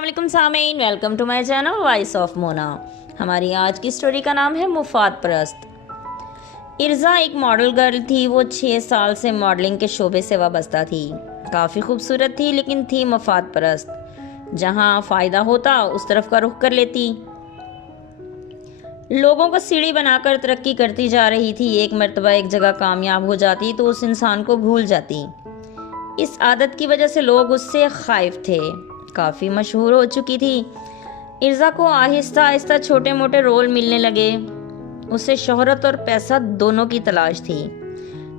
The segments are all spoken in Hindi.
अस्सलाम वालेकुम सामीन, welcome to my channel voice of Mona. हमारी आज की स्टोरी का नाम है मुफाद परस्त। इर्ज़ा एक मॉडल गर्ल थी। वो 6 साल से मॉडलिंग के शोबे से वाबस्ता थी। काफ़ी खूबसूरत थी लेकिन थी मुफाद परस्त। जहाँ फ़ायदा होता उस तरफ का रुख कर लेती। लोगों को सीढ़ी बनाकर तरक्की करती जा रही थी। एक मर्तबा एक जगह कामयाब हो जाती तो उस इंसान को भूल जाती। इस आदत की वजह से लोग उससे खाइफ थे। काफ़ी मशहूर हो चुकी थी। इर्ज़ा को आहिस्ता आहिस्ता छोटे मोटे रोल मिलने लगे। उसे शोहरत और पैसा दोनों की तलाश थी।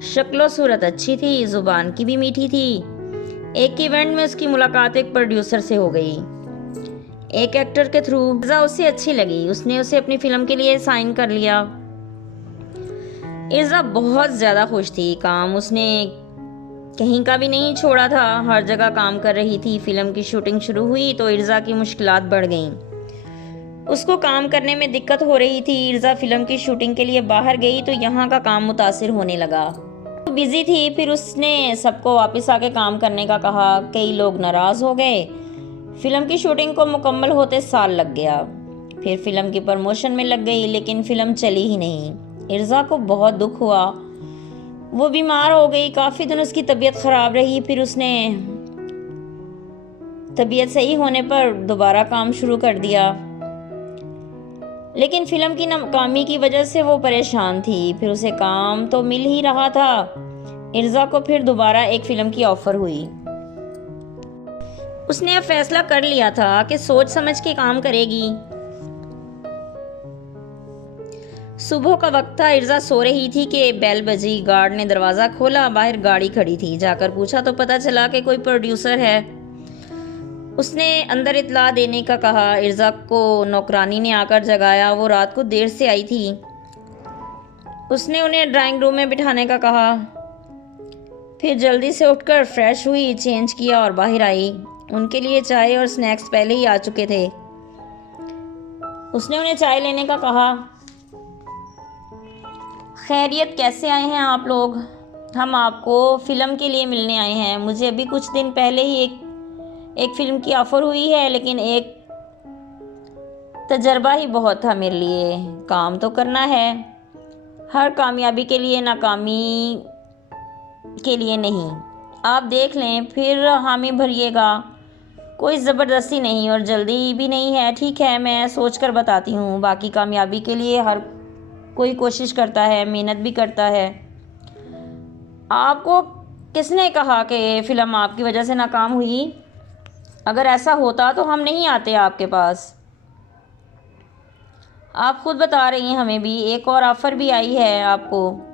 शक्लो सूरत अच्छी थी, ज़ुबान की भी मीठी थी। एक इवेंट में उसकी मुलाकात एक प्रोड्यूसर से हो गई, एक एक्टर के थ्रू। इर्ज़ा उसे अच्छी लगी। उसने उसे अपनी फिल्म के लिए साइन कर लिया। इर्ज़ा बहुत ज़्यादा खुश थी। काम उसने कहीं का भी नहीं छोड़ा था, हर जगह काम कर रही थी। फिल्म की शूटिंग शुरू हुई तो इर्ज़ा की मुश्किलात बढ़ गईं। उसको काम करने में दिक्कत हो रही थी। इर्ज़ा फिल्म की शूटिंग के लिए बाहर गई तो यहाँ का काम मुतासिर होने लगा। वो बिजी थी। फिर उसने सबको वापस आके काम करने का कहा। कई लोग नाराज़ हो गए। फिल्म की शूटिंग को मुकम्मल होते साल लग गया। फिर फिल्म की प्रमोशन में लग गई लेकिन फिल्म चली ही नहीं। इर्ज़ा को बहुत दुख हुआ। वो बीमार हो गई। काफ़ी दिन उसकी तबीयत ख़राब रही। फिर उसने तबीयत सही होने पर दोबारा काम शुरू कर दिया, लेकिन फिल्म की नाकामी की वजह से वो परेशान थी। फिर उसे काम तो मिल ही रहा था। इर्ज़ा को फिर दोबारा एक फ़िल्म की ऑफ़र हुई। उसने अब फैसला कर लिया था कि सोच समझ के काम करेगी। सुबह का वक्त था। इर्ज़ा सो रही थी कि बेल बजी। गार्ड ने दरवाज़ा खोला। बाहर गाड़ी खड़ी थी। जाकर पूछा तो पता चला कि कोई प्रोड्यूसर है। उसने अंदर इत्तला देने का कहा। इर्ज़ा को नौकरानी ने आकर जगाया। वो रात को देर से आई थी। उसने उन्हें ड्राइंग रूम में बिठाने का कहा। फिर जल्दी से उठकर फ्रेश हुई, चेंज किया और बाहर आई। उनके लिए चाय और स्नैक्स पहले ही आ चुके थे। उसने उन्हें चाय लेने का कहा। खैरियत, कैसे आए हैं आप लोग? हम आपको फ़िल्म के लिए मिलने आए हैं। मुझे अभी कुछ दिन पहले ही एक फ़िल्म की ऑफ़र हुई है, लेकिन एक तजर्बा ही बहुत था मेरे लिए। काम तो करना है, हर कामयाबी के लिए, नाकामी के लिए नहीं। आप देख लें फिर हामी भरिएगा। कोई ज़बरदस्ती नहीं और जल्दी भी नहीं है। ठीक है, मैं सोच कर बताती हूँ। बाकी कामयाबी के लिए हर कोई कोशिश करता है, मेहनत भी करता है। आपको किसने कहा कि फ़िल्म आपकी वजह से नाकाम हुई? अगर ऐसा होता तो हम नहीं आते आपके पास। आप खुद बता रही हैं हमें भी। एक और ऑफ़र भी आई है आपको,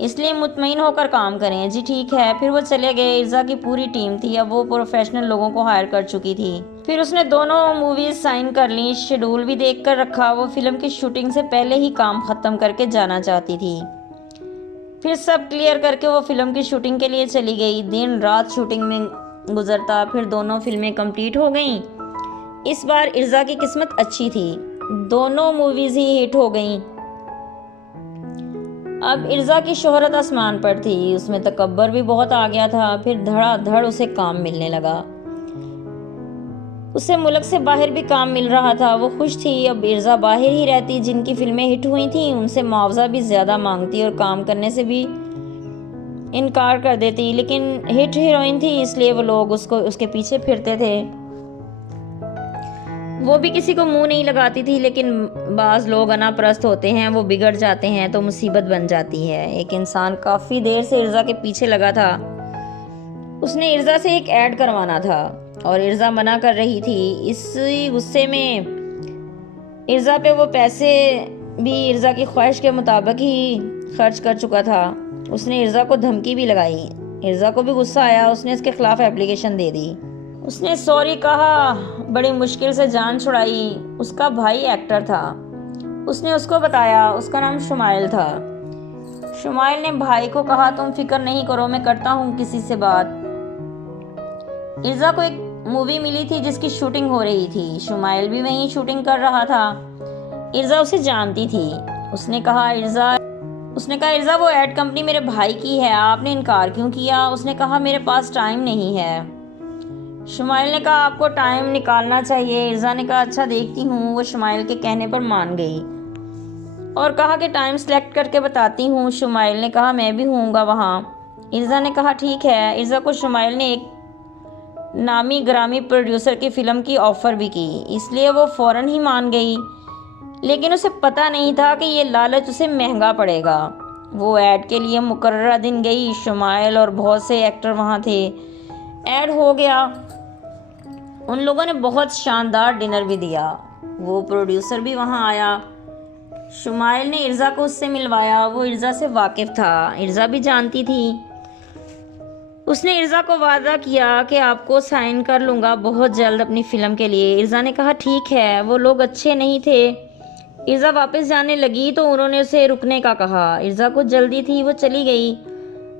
इसलिए मुतमईन होकर काम करें। जी ठीक है। फिर वो चले गए। इर्ज़ा की पूरी टीम थी। अब वो प्रोफेशनल लोगों को हायर कर चुकी थी। फिर उसने दोनों मूवीज़ साइन कर ली। शेड्यूल भी देख कर रखा। वो फिल्म की शूटिंग से पहले ही काम ख़त्म करके जाना चाहती थी। फिर सब क्लियर करके वो फिल्म की शूटिंग के लिए चली गई। दिन रात शूटिंग में गुजरता। फिर दोनों फिल्में कंप्लीट हो गईं। इस बार इर्ज़ा की किस्मत अच्छी थी। दोनों मूवीज़ ही हिट हो गईं। अब इर्ज़ा की शोहरत आसमान पर थी। उसमें तकब्बर भी बहुत आ गया था। फिर धड़ाधड़ उसे काम मिलने लगा। उसे मुल्क से बाहर भी काम मिल रहा था। वो खुश थी। अब इर्ज़ा बाहर ही रहती। जिनकी फिल्में हिट हुई थी उनसे मुआवजा भी ज़्यादा मांगती और काम करने से भी इनकार कर देती। लेकिन हिट हीरोइन थी, इसलिए वो लोग उसके पीछे फिरते थे। वो भी किसी को मुंह नहीं लगाती थी। लेकिन बाज़ लोग अनापरस्त होते हैं, वो बिगड़ जाते हैं तो मुसीबत बन जाती है। एक इंसान काफ़ी देर से इर्ज़ा के पीछे लगा था। उसने इर्ज़ा से एक ऐड करवाना था और इर्ज़ा मना कर रही थी। इसी गुस्से में इर्ज़ा पे वो पैसे भी इर्ज़ा की ख्वाहिश के मुताबिक ही खर्च कर चुका था। उसने इर्ज़ा को धमकी भी लगाई। इर्ज़ा को भी गुस्सा आया। उसने इसके ख़िलाफ़ एप्लीकेशन दे दी। उसने सॉरी कहा, बड़ी मुश्किल से जान छुड़ाई। उसका भाई एक्टर था। उसने उसको बताया। उसका नाम शुमाइल था। शुमाइल ने भाई को कहा, तुम फिक्र नहीं करो, मैं करता हूँ किसी से बात। इर्ज़ा को एक मूवी मिली थी जिसकी शूटिंग हो रही थी। शुमाइल भी वहीं शूटिंग कर रहा था। इर्ज़ा उसे जानती थी। उसने कहा इर्ज़ा वो एड कंपनी मेरे भाई की है, आपने इनकार क्यों किया? उसने कहा मेरे पास टाइम नहीं है। शुमाइल ने कहा आपको टाइम निकालना चाहिए। इर्जा ने कहा अच्छा देखती हूँ। वो शुमाइल के कहने पर मान गई और कहा कि टाइम सेलेक्ट करके बताती हूँ। शुमाइल ने कहा मैं भी हूँगा वहाँ। इर्जा ने कहा ठीक है। इर्जा को शुमाइल ने एक नामी ग्रामी प्रोड्यूसर की फ़िल्म की ऑफ़र भी की, इसलिए वो फ़ौरन ही मान गई। लेकिन उसे पता नहीं था कि ये लालच उसे महंगा पड़ेगा। वो ऐड के लिए मुकर्ररा दिन गई। शुमाइल और बहुत से एक्टर वहाँ थे। ऐड हो गया। उन लोगों ने बहुत शानदार डिनर भी दिया। वो प्रोड्यूसर भी वहाँ आया। शुमाइल ने इर्जा को उससे मिलवाया। वो इर्जा से वाकिफ़ था, इर्जा भी जानती थी। उसने इर्जा को वादा किया कि आपको साइन कर लूँगा बहुत जल्द अपनी फ़िल्म के लिए। इर्जा ने कहा ठीक है। वो लोग अच्छे नहीं थे। इर्जा वापस जाने लगी तो उन्होंने उसे रुकने का कहा। इर्जा को जल्दी थी, वो चली गई।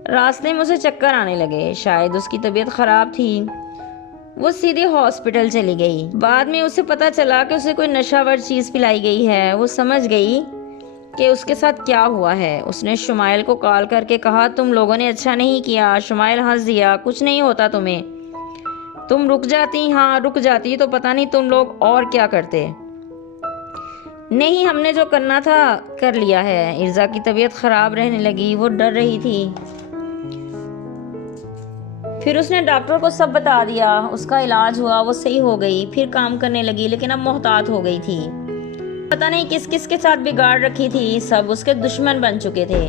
रास्ते में उसे चक्कर आने लगे, शायद उसकी तबीयत ख़राब थी। वो सीधे हॉस्पिटल चली गई। बाद में उसे पता चला कि उसे कोई नशावर चीज़ पिलाई गई है। वो समझ गई कि उसके साथ क्या हुआ है। उसने शुमाइल को कॉल करके कहा तुम लोगों ने अच्छा नहीं किया। शुमाइल हंस दिया, कुछ नहीं होता तुम्हें, तुम रुक जाती। हाँ रुक जाती तो पता नहीं तुम लोग और क्या करते। नहीं, हमने जो करना था कर लिया है। इर्जा की तबीयत ख़राब रहने लगी, वो डर रही थी। फिर उसने डॉक्टर को सब बता दिया। उसका इलाज हुआ, वो सही हो गई, फिर काम करने लगी, लेकिन अब मोहतात हो गई थी। पता नहीं किस किस के साथ बिगाड़ रखी थी। सब उसके दुश्मन बन चुके थे।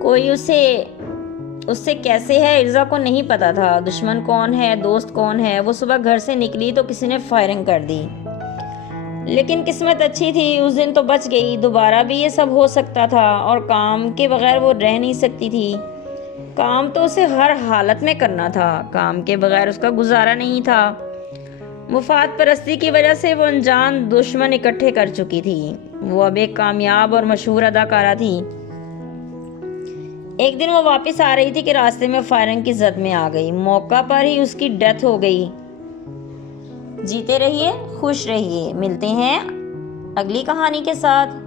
कोई उससे कैसे है इर्जा को नहीं पता था। दुश्मन कौन है, दोस्त कौन है। वो सुबह घर से निकली तो किसी ने फायरिंग कर दी, लेकिन किस्मत अच्छी थी, उस दिन तो बच गई। दोबारा भी ये सब हो सकता था और काम के बगैर वो रह नहीं सकती थी। काम तो उसे हर हालत में करना था। काम के बगैर उसका गुजारा नहीं था। मुफाद परस्ती की वजह से वो अनजान दुश्मन इकट्ठे कर चुकी थी। वो अब एक कामयाब और मशहूर अदाकारा थी। एक दिन वो वापस आ रही थी कि रास्ते में फायरिंग की जद में आ गई। मौका पर ही उसकी डेथ हो गई। जीते रहिए, खुश रहिए। मिलते हैं अगली कहानी के साथ।